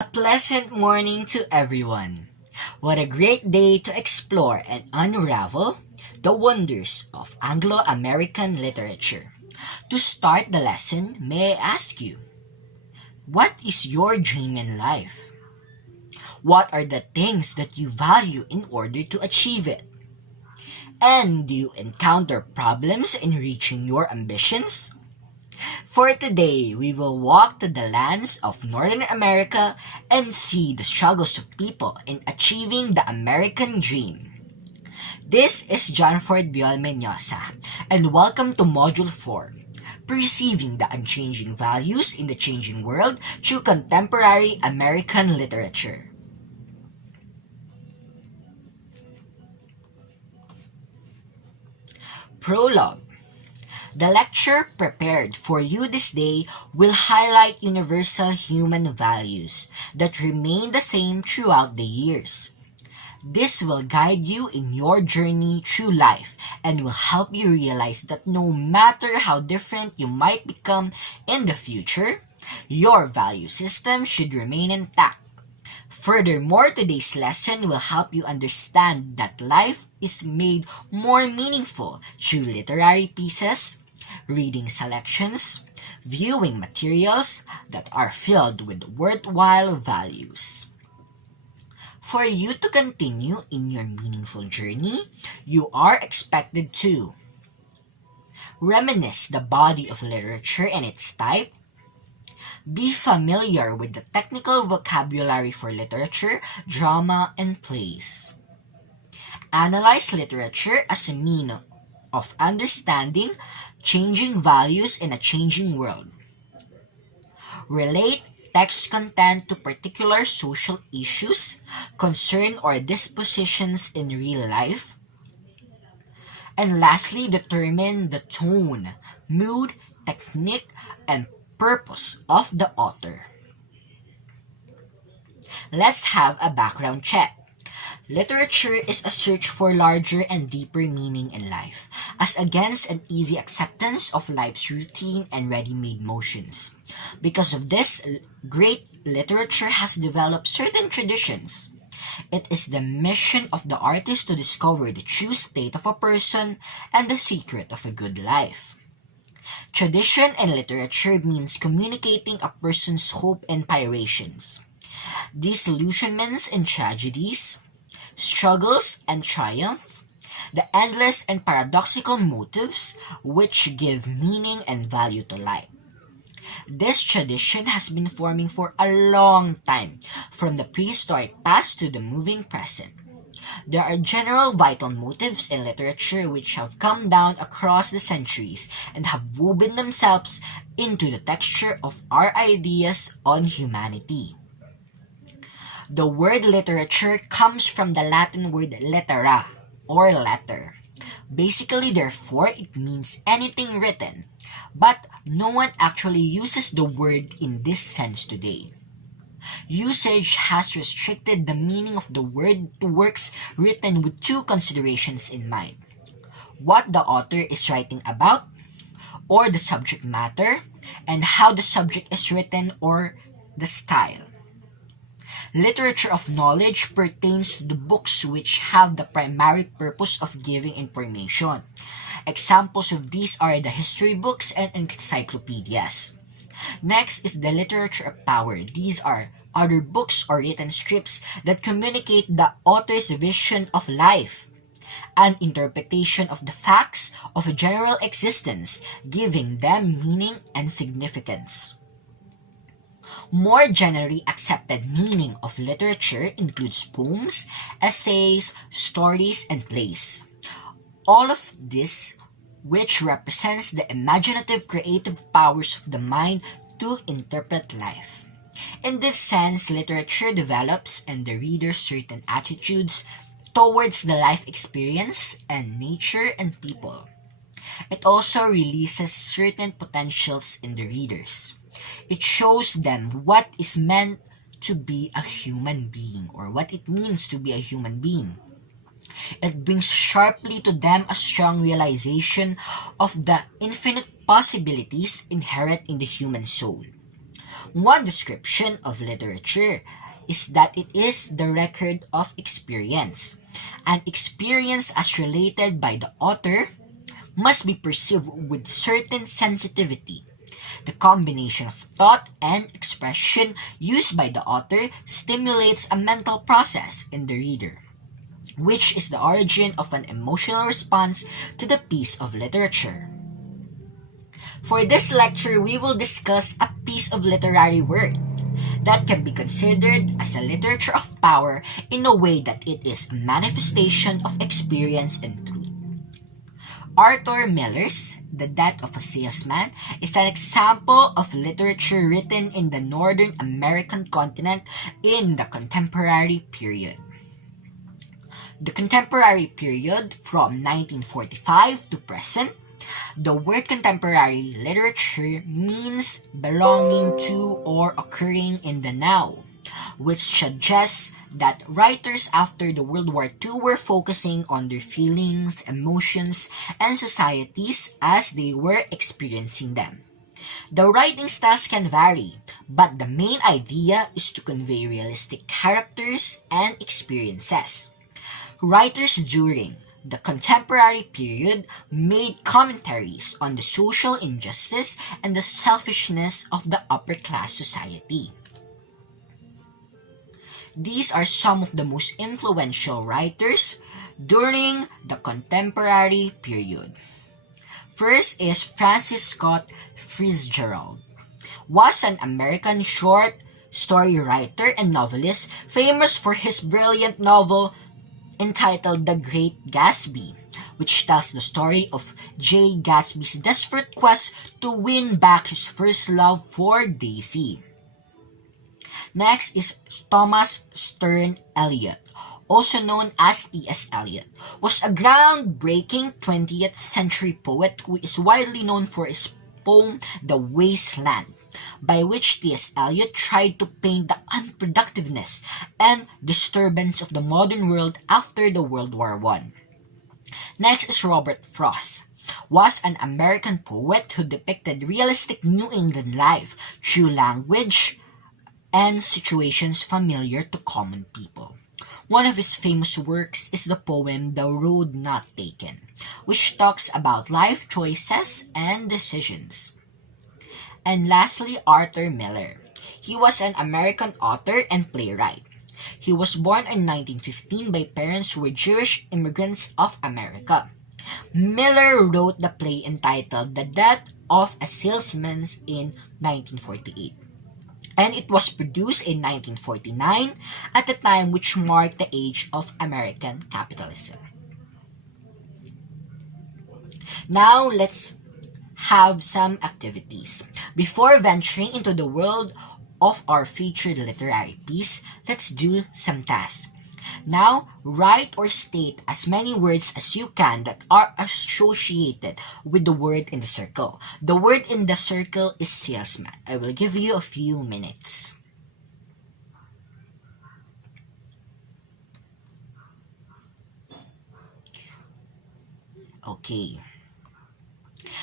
A pleasant morning to everyone. What a great day to explore and unravel the wonders of Anglo-American literature. To start the lesson, may I ask you, what is your dream in life? What are the things that you value in order to achieve it? And do you encounter problems in reaching your ambitions? For today, we will walk to the lands of Northern America and see the struggles of people in achieving the American dream. This is John Ford Biol Menyosa, and welcome to Module 4, Perceiving the Unchanging Values in the Changing World Through Contemporary American Literature. Prologue. The lecture prepared for you this day will highlight universal human values that remain the same throughout the years. This will guide you in your journey through life and will help you realize that no matter how different you might become in the future, your value system should remain intact. Furthermore, today's lesson will help you understand that life is made more meaningful through literary pieces, reading selections, viewing materials that are filled with worthwhile values. For you to continue in your meaningful journey, you are expected to reminisce the body of literature and its type, be familiar with the technical vocabulary for literature, drama, and plays. Analyze literature as a means of understanding changing values in a changing world. Relate text content to particular social issues, concern or dispositions in real life. And lastly, determine the tone, mood, technique, and purpose of the author. Let's have a background check. Literature is a search for larger and deeper meaning in life, as against an easy acceptance of life's routine and ready-made motions. Because of this, great literature has developed certain traditions. It is the mission of the artist to discover the true state of a person and the secret of a good life. Tradition in literature means communicating a person's hope and aspirations, disillusionments and tragedies, struggles and triumph, the endless and paradoxical motives which give meaning and value to life. This tradition has been forming for a long time, from the prehistoric past to the moving present. There are general vital motives in literature which have come down across the centuries and have woven themselves into the texture of our ideas on humanity. The word literature comes from the Latin word littera, or letter. Basically, therefore, it means anything written, but no one actually uses the word in this sense today. Usage has restricted the meaning of the word to works written with two considerations in mind: what the author is writing about, or the subject matter, and how the subject is written, or the style. Literature of knowledge pertains to the books which have the primary purpose of giving information. Examples of these are the history books and encyclopedias. Next is the literature of power. These are other books or written scripts that communicate the author's vision of life, an interpretation of the facts of a general existence, giving them meaning and significance. More generally accepted meaning of literature includes poems, essays, stories, and plays. All of this which represents the imaginative creative powers of the mind to interpret life. In this sense, literature develops in the reader certain attitudes towards the life experience and nature and people. It also releases certain potentials in the readers. It shows them what is meant to be a human being or what it means to be a human being. It brings sharply to them a strong realization of the infinite possibilities inherent in the human soul. One description of literature is that it is the record of experience. An experience as related by the author must be perceived with certain sensitivity. The combination of thought and expression used by the author stimulates a mental process in the reader, which is the origin of an emotional response to the piece of literature. For this lecture, we will discuss a piece of literary work that can be considered as a literature of power in a way that it is a manifestation of experience and truth. Arthur Miller's The Death of a Salesman is an example of literature written in the Northern American continent in the contemporary period. The contemporary period from 1945 to present. The word contemporary literature means belonging to or occurring in the now, which suggests that writers after the World War II were focusing on their feelings, emotions, and societies as they were experiencing them. The writing styles can vary, but the main idea is to convey realistic characters and experiences. Writers during the contemporary period made commentaries on the social injustice and the selfishness of the upper-class society. These are some of the most influential writers during the contemporary period. First is Francis Scott Fitzgerald, was an American short story writer and novelist famous for his brilliant novel entitled The Great Gatsby, which tells the story of Jay Gatsby's desperate quest to win back his first love for Daisy. Next is Thomas Sterne Eliot, also known as T.S. Eliot, was a groundbreaking 20th century poet who is widely known for his poem The Wasteland, by which T.S. Eliot tried to paint the unproductiveness and disturbance of the modern world after the World War I. Next is Robert Frost, was an American poet who depicted realistic New England life through language and situations familiar to common people. One of his famous works is the poem The Road Not Taken, which talks about life choices and decisions. And lastly, Arthur Miller. He was an American author and playwright. He was born in 1915 by parents who were Jewish immigrants of America. Miller wrote the play entitled The Death of a Salesman in 1948. And it was produced in 1949 at the time which marked the age of American capitalism. Now let's have some activities. Before venturing into the world of our featured literary piece, let's do some tasks. Now, write or state as many words as you can that are associated with the word in the circle. The word in the circle is salesman. I will give you a few minutes. Okay.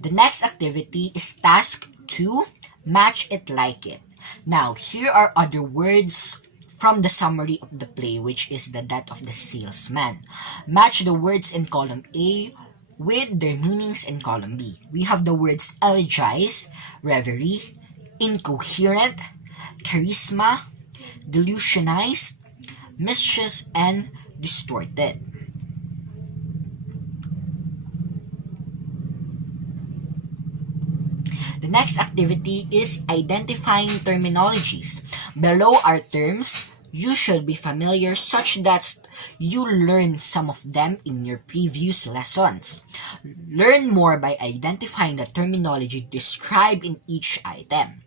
The next activity is task 2, match it like it. Now, here are other words from the summary of the play, which is The Death of the Salesman. Match the words in column A with their meanings in column B. We have the words elegize, reverie, incoherent, charisma, delusionized, mischievous, and distorted. The next activity is identifying terminologies. Below are terms you should be familiar such that you learn some of them in your previous lessons. Learn more by identifying the terminology described in each item.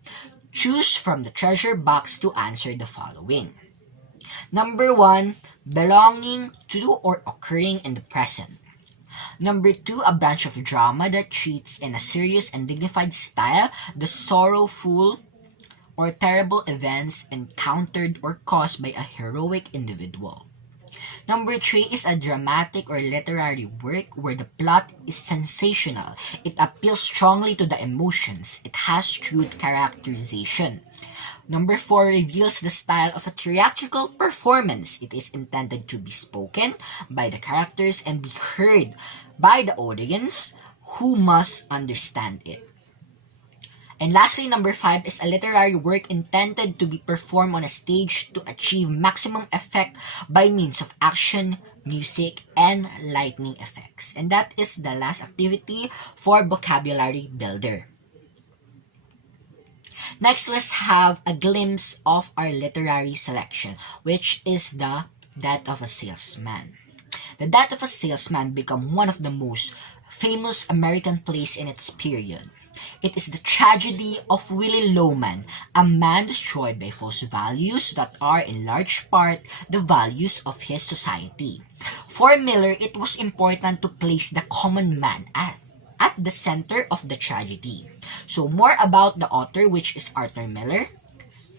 Choose from the treasure box to answer the following. Number 1, belonging to or occurring in the present. Number 2, a branch of drama that treats in a serious and dignified style the sorrowful or terrible events encountered or caused by a heroic individual. Number 3 is a dramatic or literary work where the plot is sensational. It appeals strongly to the emotions. It has crude characterization. Number 4 reveals the style of a theatrical performance. It is intended to be spoken by the characters and be heard by the audience who must understand it. And lastly, number 5 is a literary work intended to be performed on a stage to achieve maximum effect by means of action, music, and lightning effects. And that is the last activity for vocabulary builder. Next, let's have a glimpse of our literary selection, which is the Death of a Salesman. The Death of a Salesman became one of the most famous American plays in its period. It is the tragedy of Willie Loman, a man destroyed by false values that are in large part the values of his society. For Miller, it was important to place the common man at the center of the tragedy. So more about the author, which is Arthur Miller.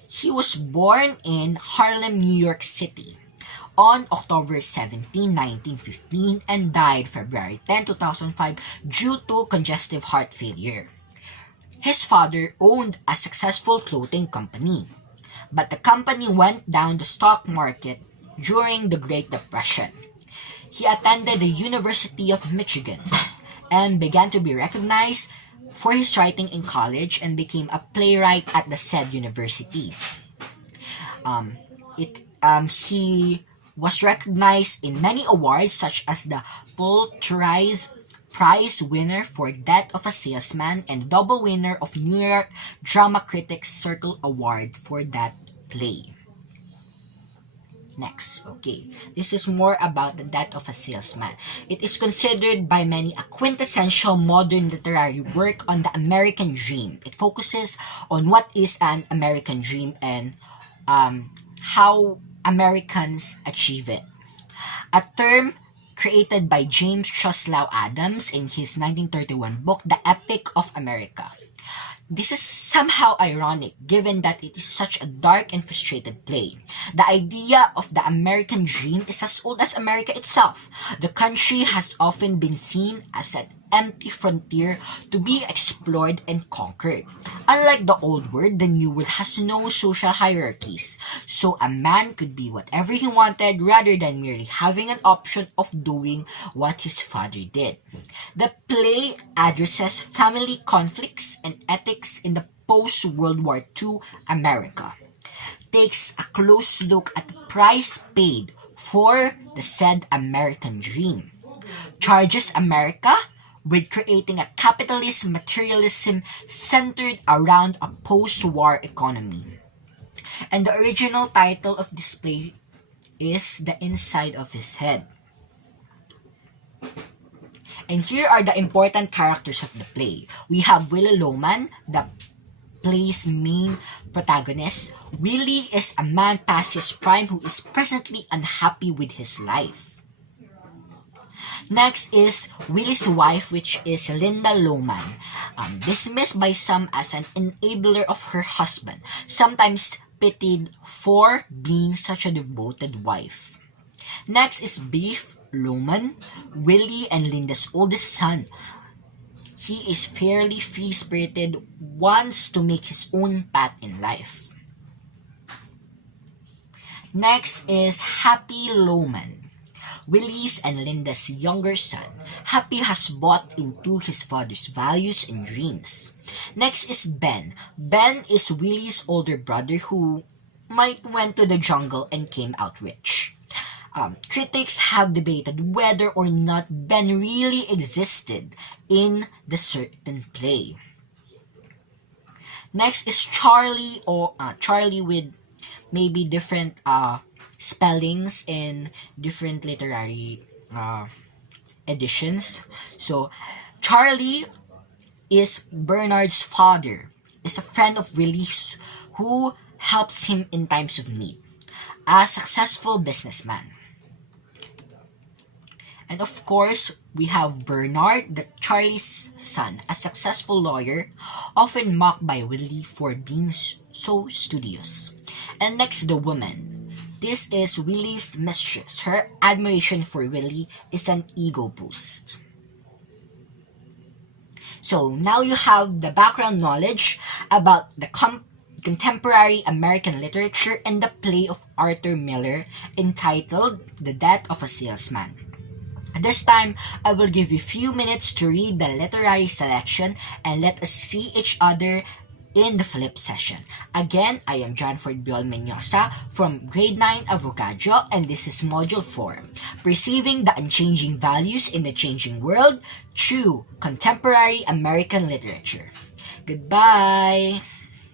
He was born in Harlem, New York City on October 17, 1915 and died February 10, 2005 due to congestive heart failure. His father owned a successful clothing company, but the company went down the stock market during the Great Depression. He attended the University of Michigan and began to be recognized for his writing in college and became a playwright at the said university. He was recognized in many awards such as the Pulitzer Prize winner for Death of a Salesman and double winner of New York Drama Critics Circle Award for that play. Next, okay, this is more about the Death of a Salesman. It is considered by many a quintessential modern literary work on the American dream. It focuses on what is an American dream and how Americans achieve it. A term created by James Truslow Adams in his 1931 book, The Epic of America. This is somehow ironic given that it is such a dark and frustrated play. The idea of the American dream is as old as America itself. The country has often been seen as an empty frontier to be explored and conquered. Unlike the old world, the new world has no social hierarchies, so a man could be whatever he wanted rather than merely having an option of doing what his father did. The play addresses family conflicts and ethics in the post-World War II America, takes a close look at the price paid for the said American dream, charges America with creating a capitalist materialism centered around a post-war economy. And the original title of this play is The Inside of His Head. And here are the important characters of the play. We have Willie Loman, the play's main protagonist. Willie is a man past his prime who is presently unhappy with his life. Next is Willie's wife, which is Linda Loman, dismissed by some as an enabler of her husband, sometimes pitied for being such a devoted wife. Next is Beef Loman, Willie and Linda's oldest son. He is fairly free-spirited, wants to make his own path in life. Next is Happy Loman, Willie's and Linda's younger son. Happy has bought into his father's values and dreams. Next is Ben. Ben is Willie's older brother who might went to the jungle and came out rich. Critics have debated whether or not Ben really existed in the certain play. Next is Charlie, or Charlie with maybe different spellings in different literary editions. So Charlie is Bernard's father, is a friend of Willie's who helps him in times of need, a successful businessman. And of course, we have Bernard, the Charlie's son, a successful lawyer, often mocked by Willie for being so studious. And next, the woman. This is Willie's mistress. Her admiration for Willie is an ego boost. So now you have the background knowledge about the contemporary American literature and the play of Arthur Miller entitled The Death of a Salesman. This time, I will give you a few minutes to read the literary selection and let us see each other in the flip session. Again, I am John Biol Menyosa from Grade 9 Avogadro, and this is Module 4, Perceiving the Unchanging Values in the Changing World Through Contemporary American Literature. Goodbye!